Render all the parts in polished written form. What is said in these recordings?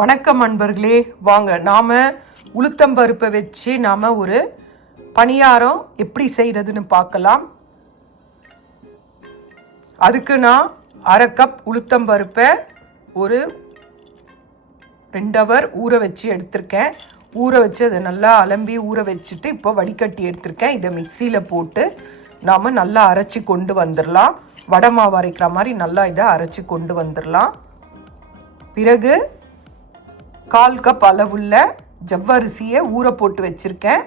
வணக்கம் அன்பர்களே, வாங்க நாம உளுத்தம்பருப்பை வச்சு நாம ஒரு பணியாரம் எப்படி செய்யறதுன்னு பார்க்கலாம். அதுக்கு நான் 1/2 கப் உளுத்தம்பருப்பை ஒரு 2 ஹவர் ஊற வச்சு எடுத்திருக்கேன். ஊற வச்சு அதை நல்லா அலம்பி ஊற வச்சுட்டு இப்போ வடிகட்டி எடுத்திருக்கேன். இதை மிக்சியில் போட்டு நாம் நல்லா அரைச்சி கொண்டு வந்துடலாம். வடை மாவு அரைக்கிற மாதிரி நல்லா இதை அரைச்சி கொண்டு வந்துடலாம். பிறகு 1/4 கப் அளவுள்ள ஜவ்வரிசியை ஊற போட்டு வச்சுருக்கேன்.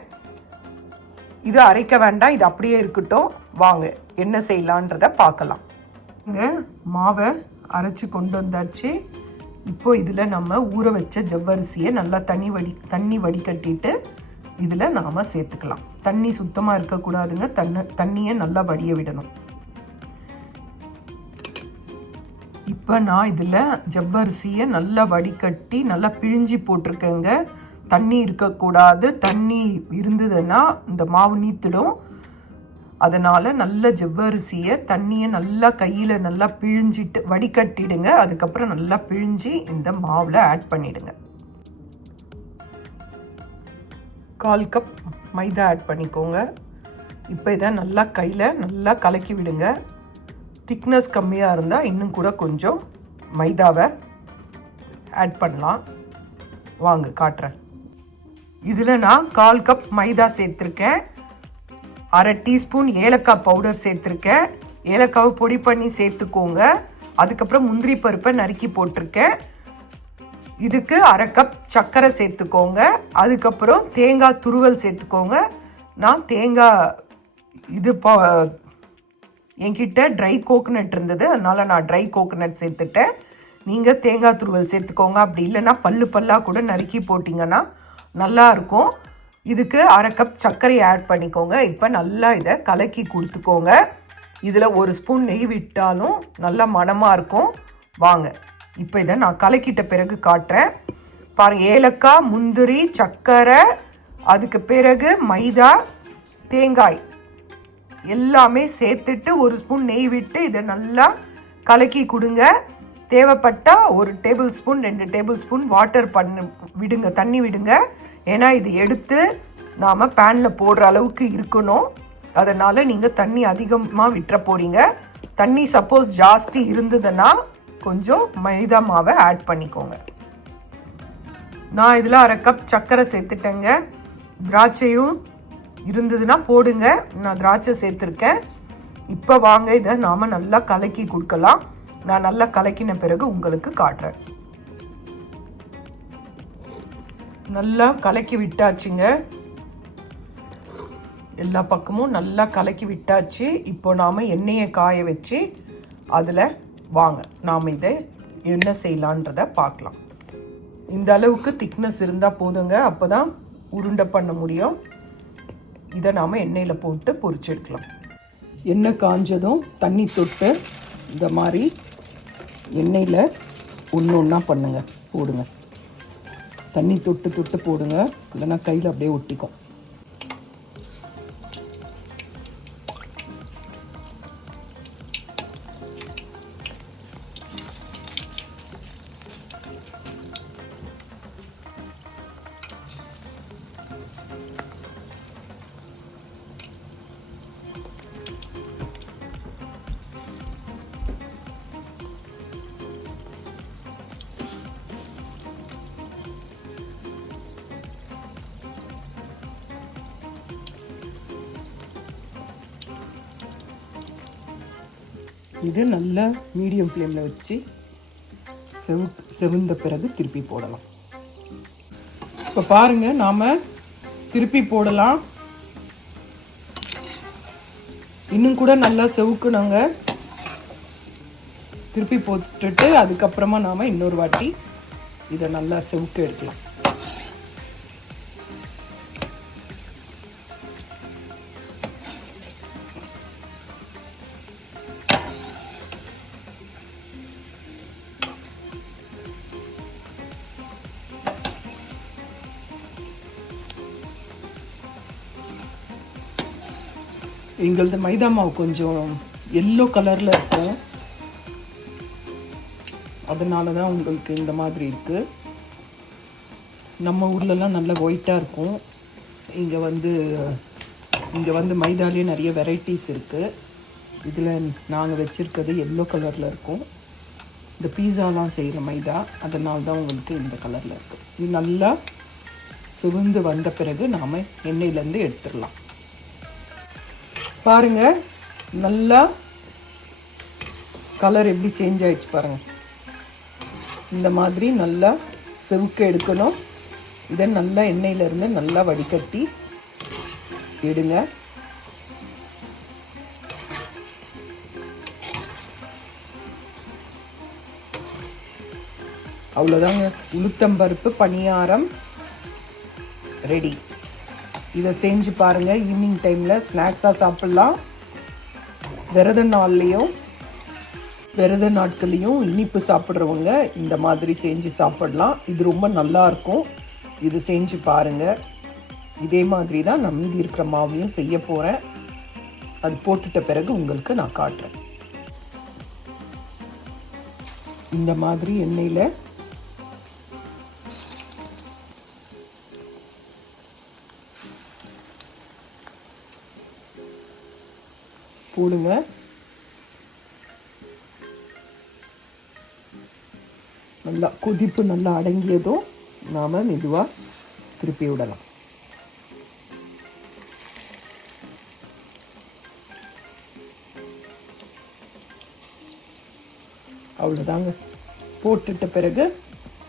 இது அரைக்க வேண்டாம், இது அப்படியே இருக்கட்டும். வாங்க என்ன செய்யலான்றதை பார்க்கலாம். இங்கே மாவை அரைச்சி கொண்டு வந்தாச்சு. இப்போ இதில் நம்ம ஊற வச்ச ஜவ்வரிசியை நல்லா தண்ணி வடிகட்டிட்டு இதில் நாம் சேர்த்துக்கலாம். தண்ணி சுத்தமாக இருக்கக்கூடாதுங்க, தண்ணியை நல்லா வடிய விடணும். இப்போ நான் இதில் ஜவ்வரிசியை நல்லா வடிகட்டி நல்லா பிழிஞ்சி போட்டிருக்கேங்க. தண்ணி இருக்கக்கூடாது, தண்ணி இருந்ததுன்னா இந்த மாவு நீத்துடும். அதனால் நல்ல ஜவ்வரிசியை தண்ணியை நல்லா கையில் நல்லா பிழிஞ்சிட்டு வடிகட்டிடுங்க. அதுக்கப்புறம் நல்லா பிழிஞ்சி இந்த மாவில் ஆட் பண்ணிவிடுங்க. 1/4 கப் மைதா ஆட் பண்ணிக்கோங்க. இப்போ இதை நல்லா கையில் நல்லா கலக்கி விடுங்க. திக்னஸ் கம்மியாக இருந்தால் இன்னும் கூட கொஞ்சம் மைதாவை ஆட் பண்ணலாம். வாங்க காட்டுறேன். இதில் நான் 1/4 கப் மைதா சேர்த்துருக்கேன். 1/2 டீஸ்பூன் ஏலக்காய் பவுடர் சேர்த்துருக்கேன். ஏலக்காவை பொடி பண்ணி சேர்த்துக்கோங்க. அதுக்கப்புறம் முந்திரி பருப்பை நறுக்கி போட்டிருக்கேன். இதுக்கு 1/2 கப் சர்க்கரை சேர்த்துக்கோங்க. அதுக்கப்புறம் தேங்காய் துருவல் சேர்த்துக்கோங்க. நான் தேங்காய் என்கிட்ட ட்ரை கோகனட் இருந்தது, அதனால் நான் ட்ரை கோகனட் சேர்த்துட்டேன். நீங்கள் தேங்காய் துருவல் சேர்த்துக்கோங்க. அப்படி இல்லைன்னா பல்லாக கூட நறுக்கி போட்டிங்கன்னா நல்லாயிருக்கும். இதுக்கு 1/2 கப் சர்க்கரையை ஆட் பண்ணிக்கோங்க. இப்போ நல்லா இதை கலக்கி கொடுத்துக்கோங்க. இதில் 1 ஸ்பூன் நெய் விட்டாலும் நல்லா மணமாக இருக்கும். வாங்க இப்போ இதை நான் கலக்கிட்ட பிறகு காட்டுறேன். பாருங்கள், ஏலக்காய், முந்திரி, சர்க்கரை, அதுக்கு பிறகு மைதா, தேங்காய் எல்லாமே சேர்த்துட்டு 1 ஸ்பூன் நெய் விட்டு இதை நல்லா கலக்கி கொடுங்க. தேவைப்பட்டால் 1 table spoon 2 table spoon water விடுங்க, தண்ணி விடுங்க. ஏன்னா இது எடுத்து நாம் பேனில் போடுற அளவுக்கு இருக்கணும். அதனால் நீங்கள் தண்ணி அதிகமாக விட்டுற போகிறீங்க. தண்ணி சப்போஸ் ஜாஸ்தி இருந்ததுன்னா கொஞ்சம் மைதா மாவை ஆட் பண்ணிக்கோங்க. நான் இதில் 1/2 கப் சர்க்கரை சேர்த்துட்டேங்க. திராட்சையும் இருந்ததுன்னா போடுங்க. நான் திராட்சை சேர்த்துருக்கேன். இப்போ வாங்க இதை நாம் நல்லா கலக்கி கொடுக்கலாம். நான் நல்லா கலக்கின பிறகு உங்களுக்கு காட்டுறேன். நல்லா கலக்கி விட்டாச்சுங்க. எல்லா பக்கமும் நல்லா கலக்கி விட்டாச்சு. இப்போ நாம் எண்ணெயை காய வச்சு அதில் வாங்க நாம் இதை என்ன செய்யலான்றதை பார்க்கலாம். இந்த அளவுக்கு திக்னஸ் இருந்தால் போதுங்க, அப்போ தான் உருண்டை பண்ண முடியும். இதை நாம் எண்ணெயில் போட்டு பொரிச்சு எடுக்கலாம். எண்ணெய் காஞ்சதும் தண்ணி தொட்டு இந்த மாதிரி எண்ணெயில் ஒன்றா பண்ணுங்க, போடுங்க. தண்ணி தொட்டு போடுங்க, இல்லைன்னா கையில் அப்படியே ஒட்டிக்கும். இது நல்லா மீடியம் ஃப்ளேமில் வச்சு செவந்த பிறகு திருப்பி போடலாம். இப்போ பாருங்கள், நாம் திருப்பி போடலாம். இன்னும் கூட நல்லா செவுக்குனாங்க. திருப்பி போட்டுட்டு அதுக்கப்புறமா நாம் இன்னொரு வாட்டி இதை நல்லா செவுக்க எடுக்கலாம். எங்களது மைதா மாவு கொஞ்சம் எல்லோ கலரில் இருக்கும், அதனால தான் உங்களுக்கு இந்த மாதிரி இருக்குது. நம்ம ஊர்லலாம் நல்ல ஒயிட்டாக இருக்கும். இங்கே வந்து மைதாலேயே நிறைய வெரைட்டிஸ் இருக்குது. இதில் நாங்கள் வச்சுருக்கிறது எல்லோ கலரில் இருக்கும். இந்த பீஸாலாம் செய்கிற மைதா, அதனால தான் உங்களுக்கு இந்த கலரில் இருக்குது. இது நல்லா சிவந்து வந்த பிறகு நாம் எண்ணெயிலேருந்து எடுத்துடலாம். பாருங்கள், நல்லா கலர் எப்படி சேஞ்ச் ஆகிடுச்சு பாருங்கள். இந்த மாதிரி நல்லா செவுக்க எடுக்கணும். இதை நல்லா எண்ணெயிலேருந்து நல்லா வடிகட்டி எடுங்க. அவ்வளோதாங்க, உளுத்தம்பருப்பு பணியாரம் ரெடி. இதை செஞ்சு பாருங்கள். ஈவினிங் டைமில் ஸ்நாக்ஸாக சாப்பிட்லாம். விரத நாட்கள்லையும் இனிப்பு சாப்பிட்றவங்க இந்த மாதிரி செஞ்சு சாப்பிடலாம். இது ரொம்ப நல்லாயிருக்கும். இது செஞ்சு பாருங்கள். இதே மாதிரி தான் நான் மீதி இருக்கிற மாவையும் செய்ய போகிறேன். அது போட்டுட்ட பிறகு உங்களுக்கு நான் காட்டுறேன். இந்த மாதிரி எண்ணெயில் போடுங்க. நல்லா கொதிப்பு நல்லா அடங்கியதும் நாம் மெதுவாக திருப்பி விடலாம். அவ்வளோதாங்க. போட்டுட்ட பிறகு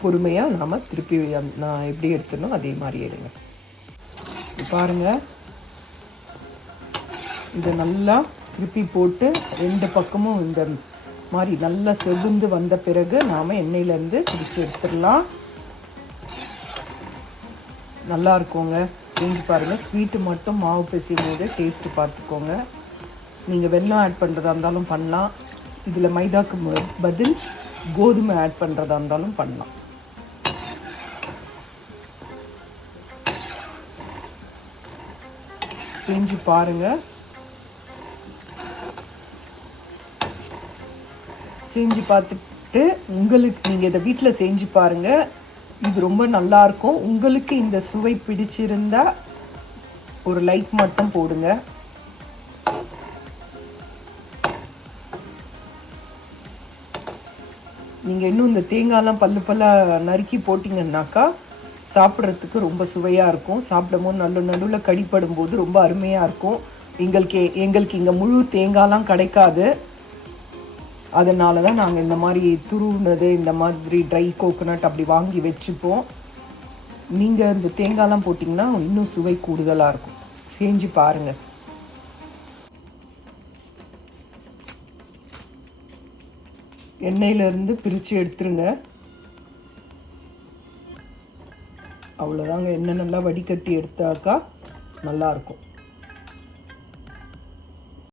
பொறுமையாக நாம் திருப்பி நான் எப்படி எடுத்துனோ அதே மாதிரி எடுங்க. பாருங்கள், இதை நல்லா திருப்பி போட்டு 2 பக்கமும் இந்த மாதிரி நல்லா செவந்து வந்த பிறகு நாம் எண்ணெயிலேருந்து பிடிச்சி எடுத்துடலாம். நல்லா இருக்குங்க. செஞ்சு பாருங்கள். ஸ்வீட்டு மட்டும் மாவு பிசையும் போது டேஸ்ட்டு பார்த்துக்கோங்க. நீங்கள் வெல்லம் ஆட் பண்ணுறதா இருந்தாலும் பண்ணலாம். இதில் மைதாக்கு பதில் கோதுமை ஆட் பண்ணுறதா இருந்தாலும் பண்ணலாம். செஞ்சு பாருங்கள். செஞ்சு பார்த்துட்டு நீங்கள் இதை வீட்டில் செஞ்சு பாருங்கள். இது ரொம்ப நல்லாயிருக்கும். உங்களுக்கு இந்த சுவை பிடிச்சிருந்தா ஒரு லைக் மட்டும் போடுங்க. நீங்கள் இன்னும் இந்த தேங்காயெலாம் பல்லாக நறுக்கி போட்டிங்கன்னாக்கா சாப்பிட்றதுக்கு ரொம்ப சுவையாக இருக்கும். சாப்பிடும் போது நடுவில் கடிப்படும் போது ரொம்ப அருமையாக இருக்கும். எங்களுக்கு இங்கே முழு தேங்காயெலாம் கிடைக்காது. அதனால தான் நாங்கள் இந்த மாதிரி துருவுனது, இந்த மாதிரி ட்ரை கோகோனட் அப்படி வாங்கி வச்சுப்போம். நீங்கள் இந்த தேங்காயெலாம் போட்டிங்கன்னா இன்னும் சுவை கூடுதலாக இருக்கும். செஞ்சு பாருங்கள். எண்ணெயிலேருந்து பிரித்து எடுத்துருங்க. அவ்வளோதாங்க. எண்ணெய் நல்லா வடிகட்டி எடுத்தாக்கா நல்லாயிருக்கும்.